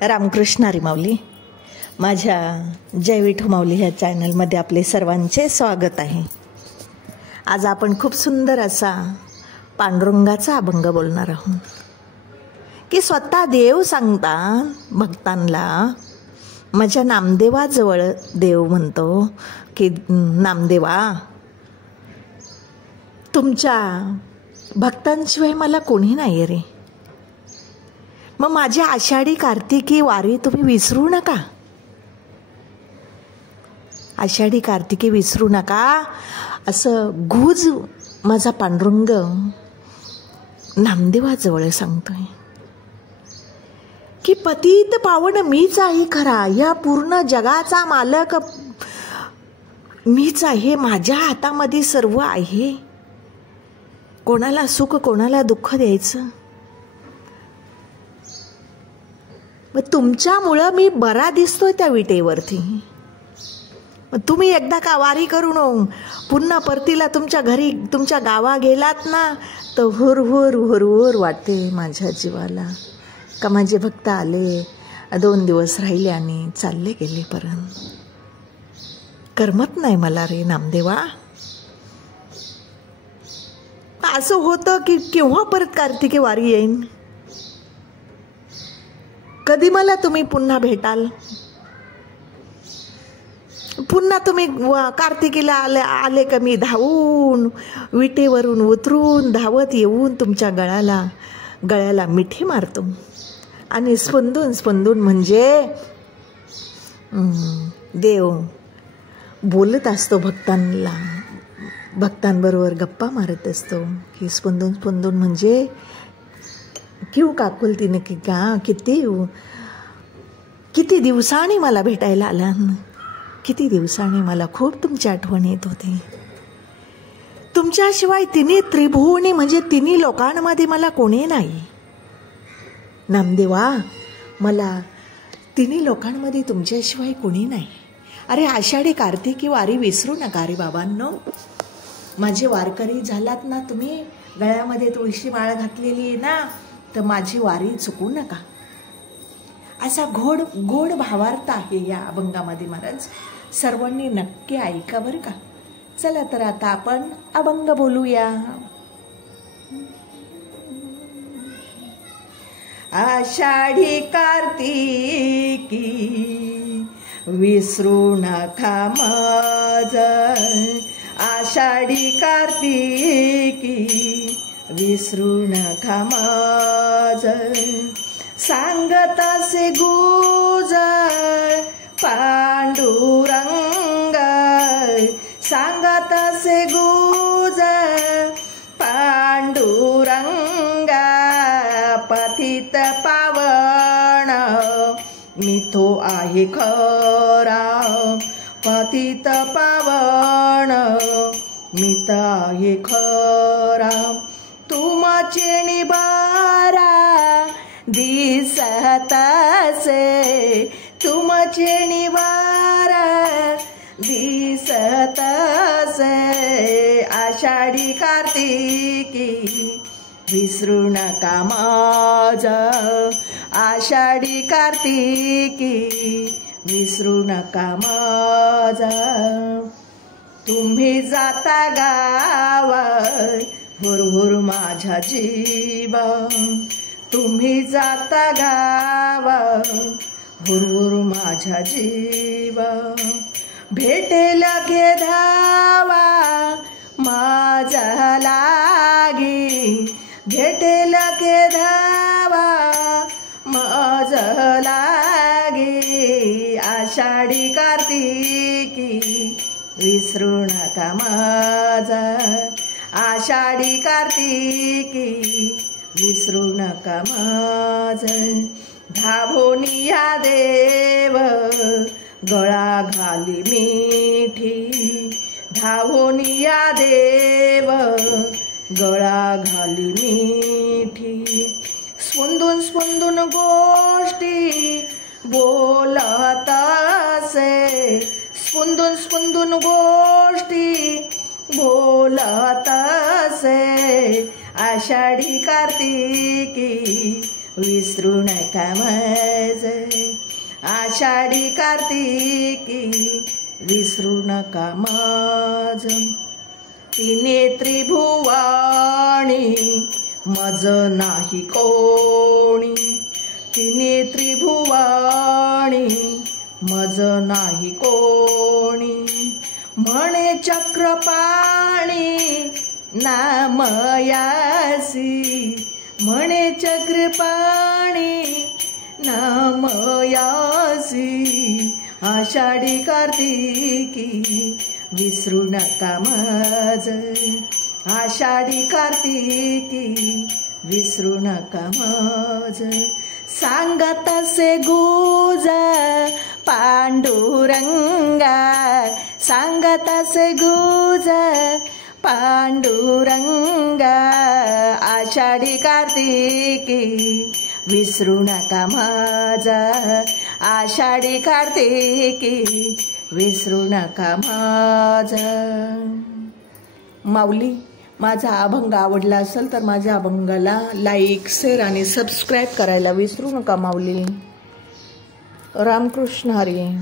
रामकृष्ण हरी माऊली. माझ्या जय विठू माऊली ह्या चॅनलमध्ये आपले सर्वांचे स्वागत आहे. आज आपण खूप सुंदर असा पांडुरंगाचा अभंग बोलणार आहोत की स्वतः देव सांगतात भक्तांना. माझ्या नामदेवाजवळ देव म्हणतो की नामदेवा, तुमच्या भक्तांशिवाय मला कोणी नाही रे. मग माझ्या आषाढी कार्तिकी वारी तुम्ही विसरू नका. आषाढी कार्तिकी विसरू नका असं गुज माझा पांडुरंग नामदेवाजवळ सांगतोय की पतित पावन मीच आहे खरा, या पूर्ण जगाचा मालक मीच आहे. माझ्या हातामध्ये सर्व आहे. कोणाला सुख कोणाला दुःख द्यायचं. मग तुमच्यामुळं मी बरा दिसतोय त्या विटेवरती. मग तुम्ही एकदा का वारी करून पुन्हा परतीला तुमच्या घरी तुमच्या गावा गेलात ना, तर हुरहुर हुरहुर वाटते माझ्या जीवाला का माझे भक्त आले, 2 दिवस राहिले आणि चालले गेले परत. करमत नाही मला रे नामदेवा. असं होतं की केव्हा परत कार्तिकी वारी येईन, कधी मला तुम्ही पुन्हा भेटाल. पुन्हा तुम्ही कार्तिकीला आले का मी धावून विटेवरून उतरून धावत येऊन तुमच्या गळ्याला मिठी मारतो आणि स्पंदून म्हणजे देव बोलत असतो भक्तांबरोबर गप्पा मारत असतो की स्पंदून म्हणजे किव काकुलतीने की का किती दिवसांनी मला भेटायला आला. किती दिवसांनी मला खूप तुमची आठवण येत होती. तुमच्याशिवाय तिन्ही त्रिभुवनी म्हणजे तिन्ही लोकांमध्ये मला कोणी नाही. नामदेवा, मला तिन्ही लोकांमध्ये तुमच्याशिवाय कोणी नाही. अरे आषाढी कार्तिकी वारी विसरू नका रे बाबांनो. माझे वारकरी झालात ना तुम्ही, गळ्यामध्ये तुळशी माळ घातलेली आहे ना, तर माझी वारी चुकू नका. असा गोड भावार्थ आहे या अभंगामध्ये महाराज. सर्वांनी नक्की ऐका बरं का. चला तर आता आपण अभंग बोलूया. आषाढी कार्तिकी विसरू नका माझ, आषाढी कार्तिकी विसरू नका माझ. सांगत असे गुज पांडुरंग, सांगत असे गुज पांडुरंग. पतित पावन मी तो आहे खरा, पतित पावन मी तर आहे खरा. तुमचे निबारा दिसत असे, तुमचे निवारा दिसत असे. आषाढी कार्तिकी विसरू नका माझ, आषाढी कार्तिकी विसरू नका माझ. तुम्ही जाता गावा हुरहुर माझ्या जीवा, तुम्ही जाता गावा हुरहुर माझ्या जीवा. भेटेल घे धावा माझा लागी, भेटेल घे धावा माझा लागी. आषाढी कार्तिकी विसरू नका माझा, आषाढी कार्तिकी विसरू नका माझ. धावोनी या देव गळा घाली मिठी, धावोनी या देव गळा घाली मिठी. स्पंदून गोष्टी बोलत असे, स्पंदून गोष्टी बोलत असे. आषाढी कार्तिकी विसरू नका माझ आषाढी कार्तिकी विसरू नका माझ तिने त्रिभुवाणी मज नाही कोणी तिने त्रिभुवाणी मज नाही कोणी म्हणे चक्रपाणी नामयासी म्हणे चक्रपाणी नामयासी आषाढी कार्तिकी विसरू नका माझ आषाढी कार्तिकी विसरू नका माझ सांगत असे गुज पांडुरंगा सांगत असे गुज पांडुरंगा आषाढी कार्तिकी विसरू नका माझा आषाढी कार्तिकी विसरू नका माझा। माऊली, माझा अभंग आवडला असेल तर माझ्या अभंगाला लाईक, शेअर आणि सबस्क्राईब करायला विसरू नका माऊली। रामकृष्ण हरी।